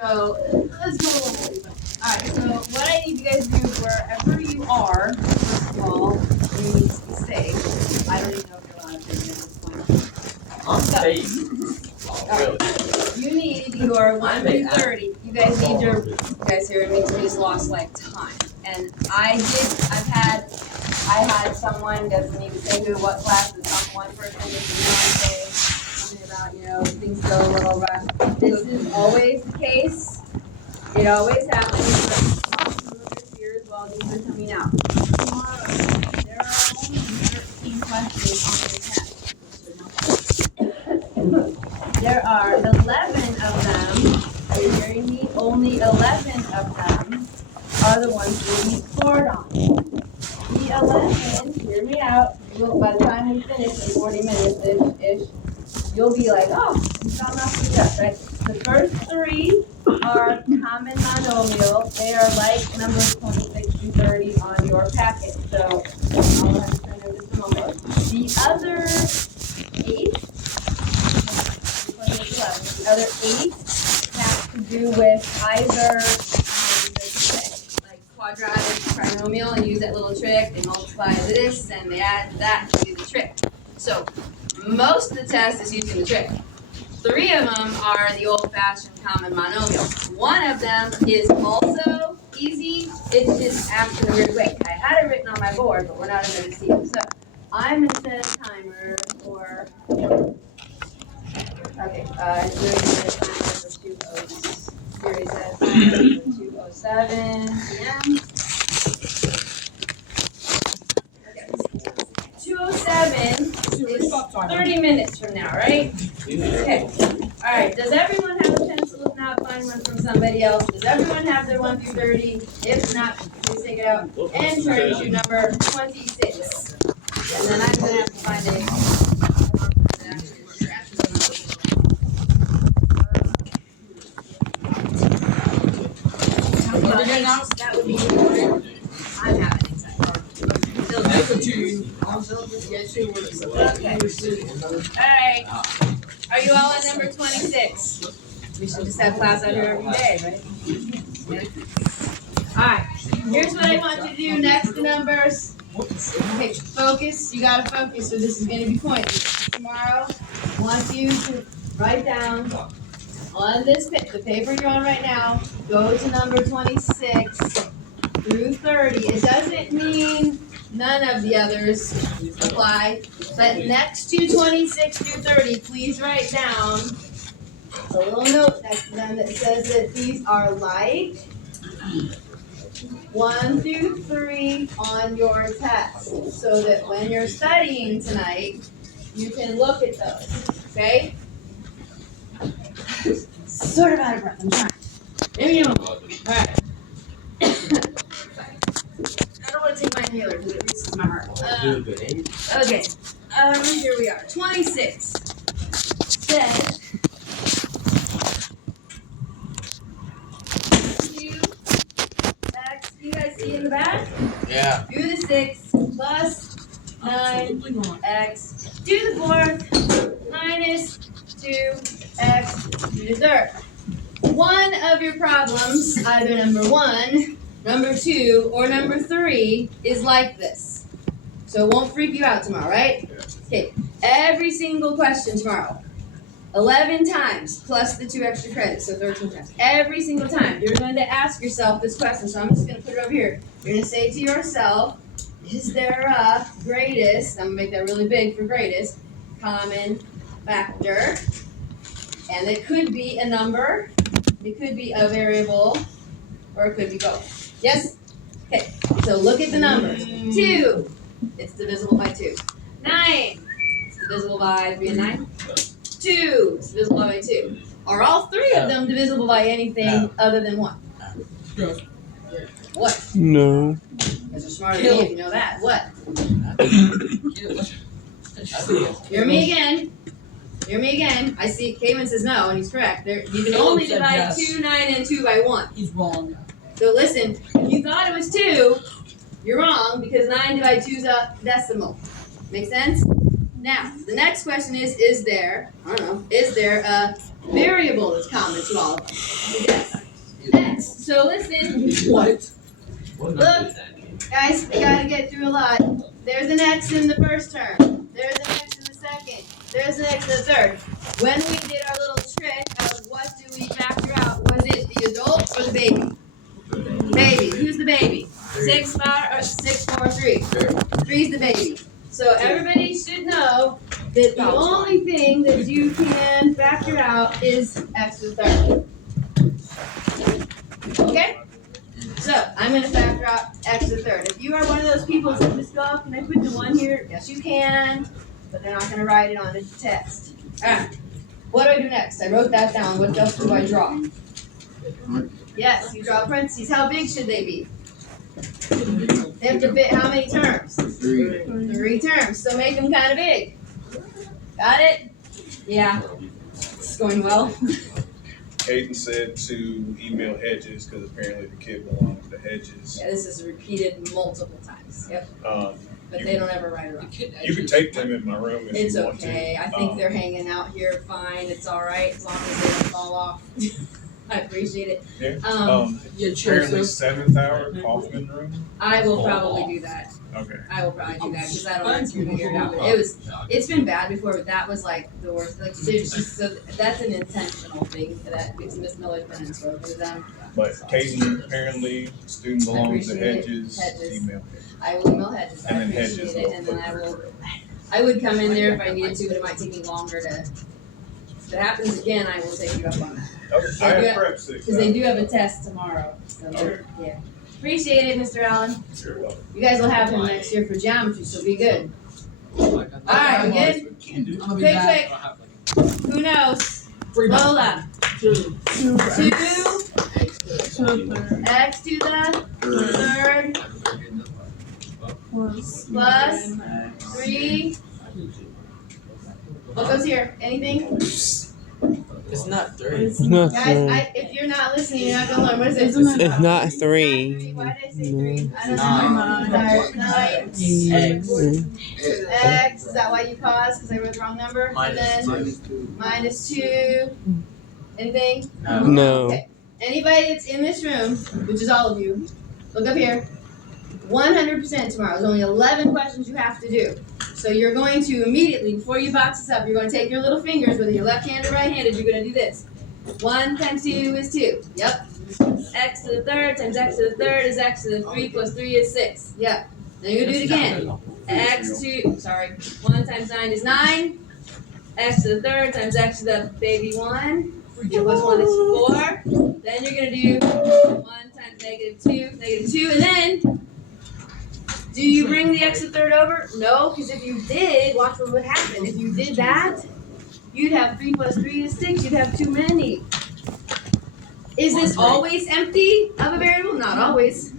So let's go. Alright, so what I need you guys to do wherever you are, first of all, you need to be safe. I don't even know if you're allowed to be at this point. I'm safe. Oh, really? You need your 1 through 30. You guys need your, you guys hearing me? We just lost like time. And I had someone, doesn't even say who, what class, but some one person say something about, things go a little rough. This is always the case. It always happens, but here as well, these are coming out. Tomorrow, there are only 13 questions on your test. There are 11 of them. Are you hearing me? Only 11 of them are the ones you'll be scored on. The 11, hear me out, by the time we finish in 40 minutes-ish, you'll be like, oh, you found out the test, right? The first 3 are common monomial. They are like numbers 26 through 30 on your packet. So I'll have to send them just a moment. The other 8, the other 8 have to do with either like quadratic trinomial and use that little trick. They multiply this and they add that to do the trick. So most of the test is using the trick. 3 of them are the old-fashioned common monomial. 1 of them is also easy. It's just asked in a weird way. I had it written on my board, but we're not going to see it. So I'm going to set a timer for. Okay, I'm doing the timer for 2:07 p.m. Okay. 2:07 is 30 minutes from now, right? Okay. All right. Does everyone have a pencil? If not, find one from somebody else. Does everyone have their 1 through 30? If not, please take it out and turn to number 26. And then I'm going to have to find a. That would be I'm having Okay. All right. Are you all at number 26? We should just have class out here every day, right? Yeah. All right. Here's what I want you to do next to numbers. Okay, focus. You gotta focus. So this is gonna be pointless. Tomorrow, I want you to write down on this the paper you're on right now. Go to number 26 through 30. It doesn't mean none of the others apply, but next to 26 through 30, please write down a little note next to them that says that these are like 1 through 3 on your test, so that when you're studying tonight, you can look at those, okay? Sort of out of breath, I'm trying. There you go. All right. I don't want to take my inhaler because it reaches my heart. Okay. Here we are. 26 says 2x. You guys see in the back? Yeah. Do the 6 plus 9x. Do the 4th minus 2x. Do the 3rd. One of your problems, either number 1, number 2, or number 3, is like this. So it won't freak you out tomorrow, right? Okay. Every single question tomorrow, 11 times plus the 2 extra credits, so 13 times. Every single time, you're going to ask yourself this question. So I'm just going to put it over here. You're going to say to yourself, is there a greatest, I'm going to make that really big for greatest, common factor? And it could be a number, it could be a variable, or it could be both. Yes? Okay, so look at the numbers. 2, it's divisible by 2. 9, it's divisible by 3 and 9. 2, it's divisible by 2. Are all 3 of them divisible by anything other than 1? What? No. Because you're smarter than me if you know that. What? Hear me again. Hear me again. I see Cayman says no, and he's correct. You can only divide 2, 9, and 2 by 1. He's wrong. So listen, if you thought it was 2, you're wrong, because 9 divided 2 is a decimal. Make sense? Now, the next question is there a variable that's common to all of us? Yes. What? Look, guys, we gotta get through a lot. There's an X in the first term. There's an X in the second. There's an X in the third. When we did our little trick of what do we factor out, was it the adult or the baby? Baby. Who's the baby? 6, 5, or 6, 4, 3. 3's the baby. So everybody should know that the only thing that you can factor out is X to the third. Okay? So I'm going to factor out X to the third. If you are one of those people who just go, can I put the 1 here? Yes, you can. But they're not going to write it on the test. Alright. What do I do next? I wrote that down. What else do I draw? Yes, you draw parentheses. How big should they be? They have to fit how many terms? 3 terms. So make them kind of big. Got it? Yeah. It's going well. Hayden said to email Hedges because apparently the kid belongs to Hedges. Yeah, this is repeated multiple times. Yep. But You- they don't ever write it up. You can take them in my room if It's you want okay. to. I think they're hanging out here fine. It's all right as long as they don't fall off. I appreciate it. Yeah. Your Apparently Joseph. 7th hour Kaufman room. I will probably do that. Okay. I will probably do that because I don't want to figure it out. But it's been bad before, but that was like the worst. Like there's just so that's an intentional thing that Miss Miller's been in spoke to them. But Kaden apparently student belongs to appreciate it. Hedges. Hedges. Email. I will email Hedges. I And then appreciate Hedges it, will and then put I would come in there if I needed to, but it might take me longer to. If it happens again, I will take you up on that. Okay. They I do have have- prep 6. Because they do have a test tomorrow. So Okay. yeah. Appreciate it, Mr. Allen. You're welcome. You guys will have him next year for geometry, so be good. Alright, we good? I'm gonna be Quick, back. quick. Who knows? Lola. 2 X to the third plus 3. What goes here? Anything? It's not 3. It's not Guys, three. if you're not listening, you're not gonna learn. What is it? It's not three. Why did I say 3? I don't Nine. know. 9. X. X. Is that why you paused? Because I wrote the wrong number? And then minus 2. Anything? No. Okay. Anybody that's in this room, which is all of you, look up here. 100% tomorrow. There's only 11 questions you have to do. So you're going to immediately, before you box this up, you're going to take your little fingers, whether you're left-handed or right-handed, you're going to do this. 1 times 2 is 2. Yep. X to the third times X to the third is X to the 3 plus 3 is 6. Yep. Then you're going to do it again. X to, 1 times 9 is 9. X to the third times X to the baby 1. Plus 1 is 4. Then you're going to do 1 times negative 2, and then, do you bring the X to the third over? No, because if you did, watch what would happen. If you did that, you'd have 3 plus 3 is 6. You'd have too many. Is this always empty of a variable? Not always.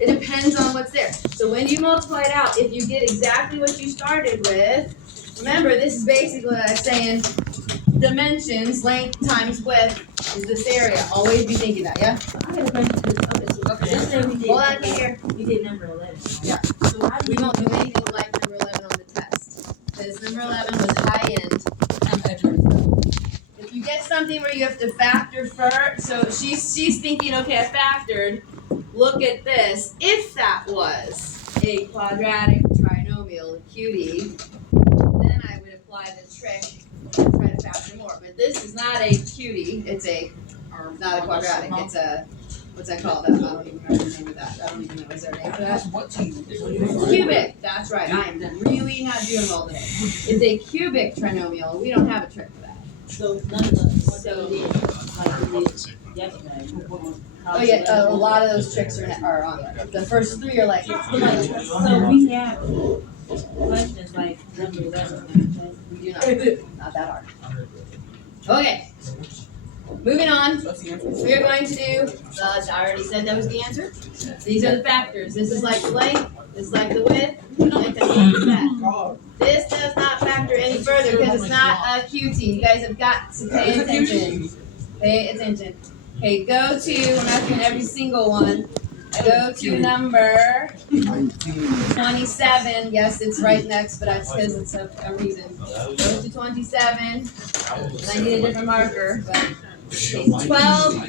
It depends on what's there. So when you multiply it out, if you get exactly what you started with, remember this is basically like saying dimensions, length times width is this area. Always be thinking that, yeah? I have a question. Okay, let's say we did. Hold on here. We did number 11. Yeah. So how do We you won't do anything like number 11 on the test. Because number 11 was high end. If you get something where you have to factor first, so she's thinking, okay, I factored. Look at this. If that was a quadratic trinomial QD, then I would apply the trick and try to factor more. But this is not a QD. It's not a quadratic. It's a, what's that called? I don't even remember the name of that. I don't even know. Is there a name for that? What team? Cubic, that's right. I am really not doing well today. It's a cubic trinomial. We don't have a trick for that. So none of us. So we did like we did yesterday. Oh yeah, a lot of those tricks are on there. The first 3 are like, So we have questions like number 11. we do not that hard. Okay, moving on. We are going to do, I already said that was the answer. These are the factors. This is like the length, this is like the width, length and that. This does not factor any further because it's not a QT. You guys have got to pay attention. Pay attention. Okay, go to, I'm not doing every single one. Go to number 27. Yes, it's right next, but that's because it's a reason. Go to 27. And I need a different marker, but okay, 12.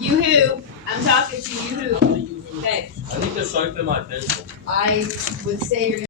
Yoo-hoo. I'm talking to you who, okay, I think there's something in my pencil. I would say you're